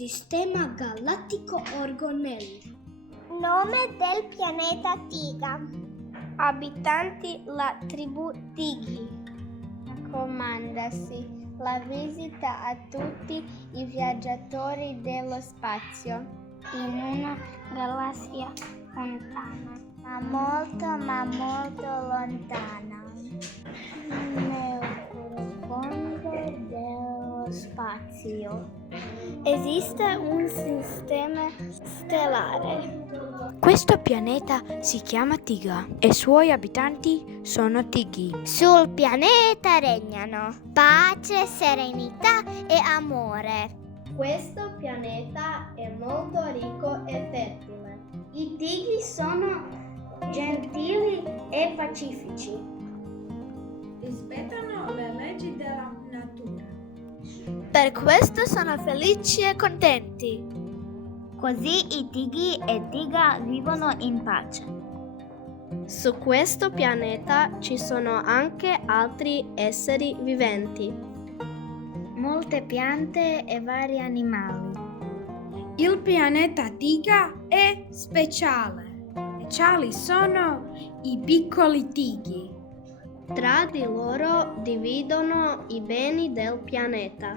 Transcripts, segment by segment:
Sistema Galattico Orgonelli. Nome del pianeta Tiga. Abitanti la tribù Tighi. Raccomandasi la visita a tutti i viaggiatori dello spazio In una galassia lontana, ma molto lontana, nel profondo dello spazio, esiste un sistema stellare. Questo pianeta si chiama Tiga e i suoi abitanti sono Tighi. Sul pianeta regnano pace, serenità e amore. Questo pianeta è molto ricco e fertile. I Tighi sono gentili e pacifici. Rispettano le leggi della natura. Per questo sono felici e contenti. Così i Tighi e Tiga vivono in pace. Su questo pianeta ci sono anche altri esseri viventi. Molte piante e vari animali. Il pianeta Tiga è speciale. Speciali sono i piccoli tighi. Tra di loro dividono i beni del pianeta.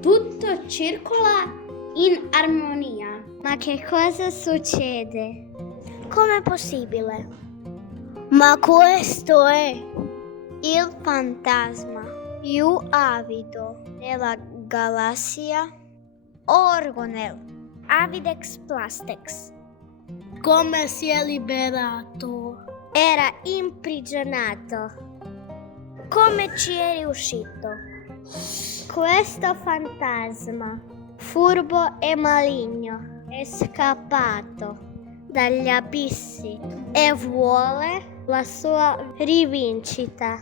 Tutto circola in armonia. Ma che cosa succede? Com'è possibile? Ma questo è Il fantasma più avido della galassia, Orgonel, Avidex Plastex. come si è liberato. Era imprigionato. Come ci è riuscito? Questo fantasma, furbo e maligno, è scappato dagli abissi e vuole la sua rivincita.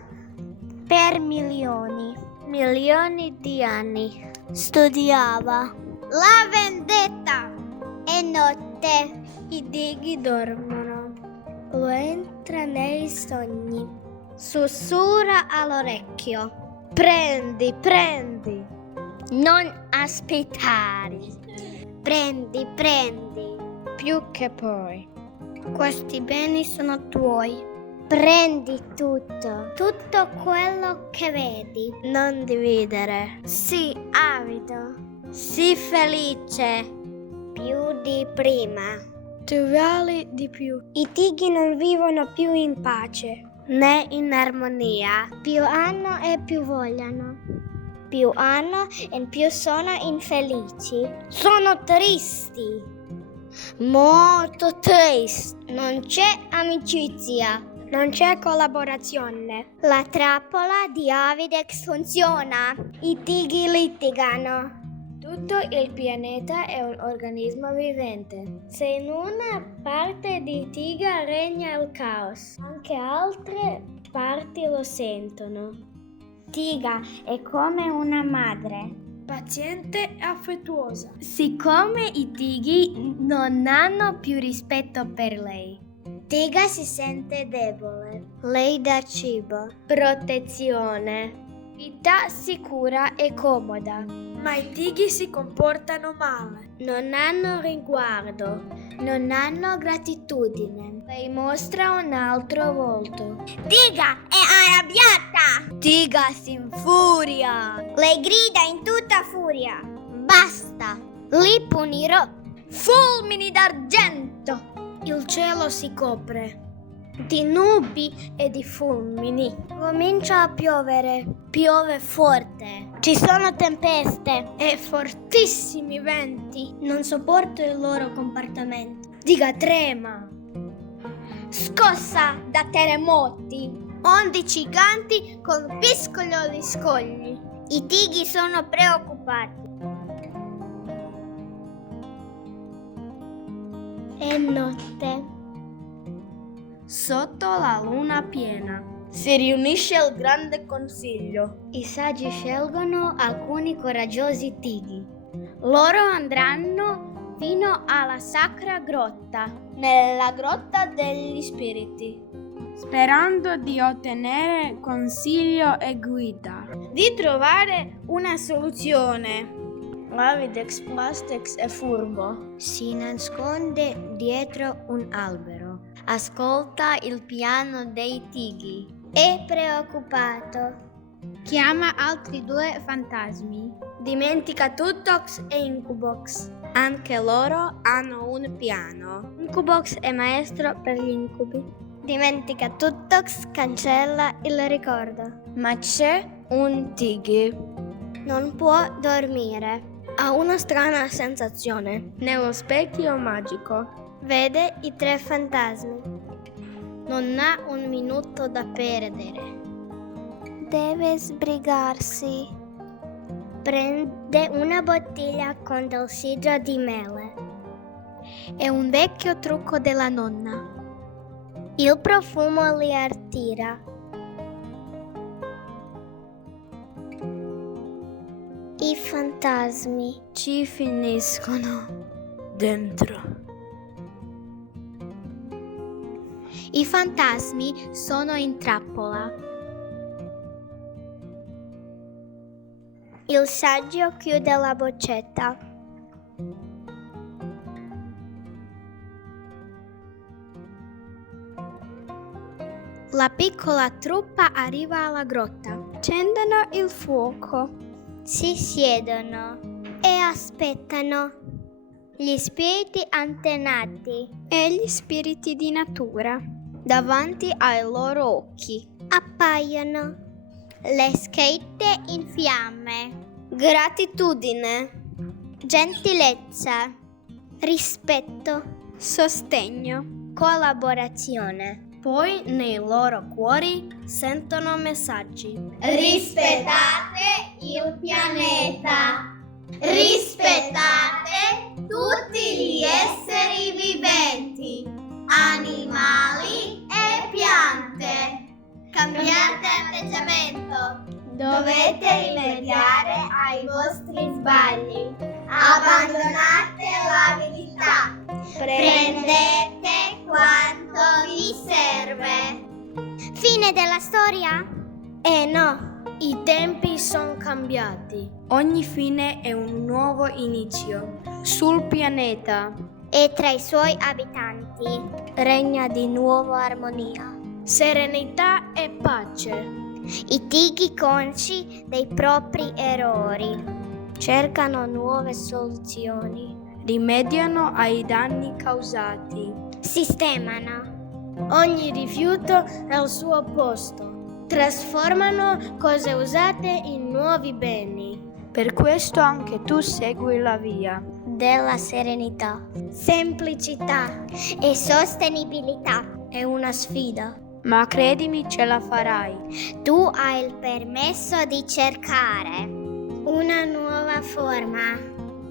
Per milioni di anni studiava la vendetta e notte i Tighi dormono. Lo entra nei sogni, sussurra all'orecchio: prendi, non aspettare, prendi, più che poi. Questi beni sono tuoi. Prendi tutto quello che vedi. Non dividere. Sii avido, sii felice, più di prima. Tu vali di più. I Tighi non vivono più in pace, né in armonia. Più hanno e più vogliono. Più hanno e più sono infelici. Sono tristi. Molto tristi. Non c'è amicizia. Non c'è collaborazione. La trappola di Avidex funziona. I Tighi litigano. Tutto il pianeta è un organismo vivente. Se in una parte di Tiga regna il caos, anche altre parti lo sentono. Tiga è come una madre, Paziente e affettuosa. siccome i Tighi non hanno più rispetto per lei. Tiga si sente debole. Lei dà cibo, protezione, vita sicura e comoda. Ma i tighi si comportano male. Non hanno riguardo, non hanno gratitudine. Lei mostra un altro volto. Tiga è arrabbiata! Tiga si infuria. Lei grida in tutta furia. Basta! Li punirò. Fulmini d'argento! Il cielo si copre di nubi e di fulmini. Comincia a piovere. Piove forte. Ci sono tempeste e fortissimi venti. Non sopporto il loro comportamento. Diga trema. Scossa da terremoti. Onde giganti colpiscono gli scogli. I tighi sono preoccupati. È notte. Sotto la luna piena si riunisce il grande consiglio. I saggi scelgono alcuni coraggiosi tighi. Loro andranno fino alla sacra grotta, Nella grotta degli spiriti, Sperando di ottenere consiglio e guida. di trovare una soluzione. Lavidex Plastex è furbo. Si nasconde dietro un albero. Ascolta il piano dei tighi. È preoccupato. Chiama altri 2 fantasmi. Dimentica Tuttox e Incubox. Anche loro hanno un piano. Incubox è maestro per gli incubi. Dimentica Tuttox, cancella il ricordo. Ma c'è un tighi. Non può dormire. Ha una strana sensazione. Nello specchio magico. Vede i 3 fantasmi. Non ha un minuto da perdere. Deve sbrigarsi. Prende una bottiglia con del sidro di mele. È un vecchio trucco della nonna. Il profumo li attira. I fantasmi Ci finiscono dentro. I fantasmi sono in trappola. Il saggio chiude la boccetta. La piccola truppa arriva alla grotta. Accendono il fuoco. Si siedono e aspettano. Gli spiriti antenati E gli spiriti di natura. Davanti ai loro occhi. appaiono. Le scritte in fiamme. Gratitudine. Gentilezza. Rispetto. Sostegno. Collaborazione. Poi nei loro cuori sentono messaggi. Rispettate il pianeta. Rispettate tutti gli esseri viventi, animali e piante. Cambiate atteggiamento. Dovete rimediare ai vostri sbagli. Abbandonate l'avidità. Prendete quanto vi serve. Fine della storia? No, i tempi sono cambiati. Ogni fine è un nuovo inizio. Sul pianeta E tra i suoi abitanti regna di nuovo armonia. serenità e pace. I tighi consci dei propri errori cercano nuove soluzioni. Rimediano ai danni causati. Sistemano. Ogni rifiuto al suo posto. Trasformano cose usate in nuovi beni. Per questo anche tu segui la via Della serenità semplicità. e sostenibilità. È una sfida, ma credimi ce la farai. Tu hai il permesso di cercare una nuova forma.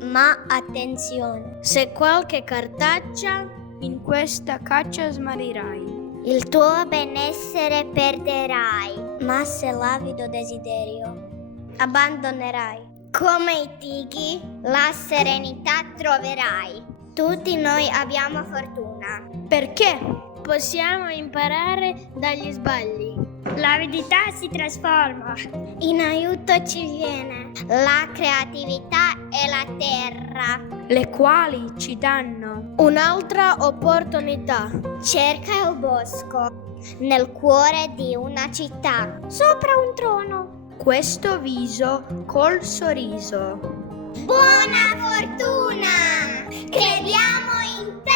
Ma attenzione, Se qualche cartaccia in questa caccia smarirai. il tuo benessere perderai, ma se l'avido desiderio abbandonerai. Come i tighi, la serenità troverai. Tutti noi abbiamo fortuna. Perché? Possiamo imparare dagli sbagli. L'avidità si trasforma. In aiuto ci viene la creatività e la terra. Le quali ci danno un'altra opportunità. Cerca il bosco nel cuore di una città, sopra un trono. Questo viso col sorriso. Buona fortuna! Crediamo in te!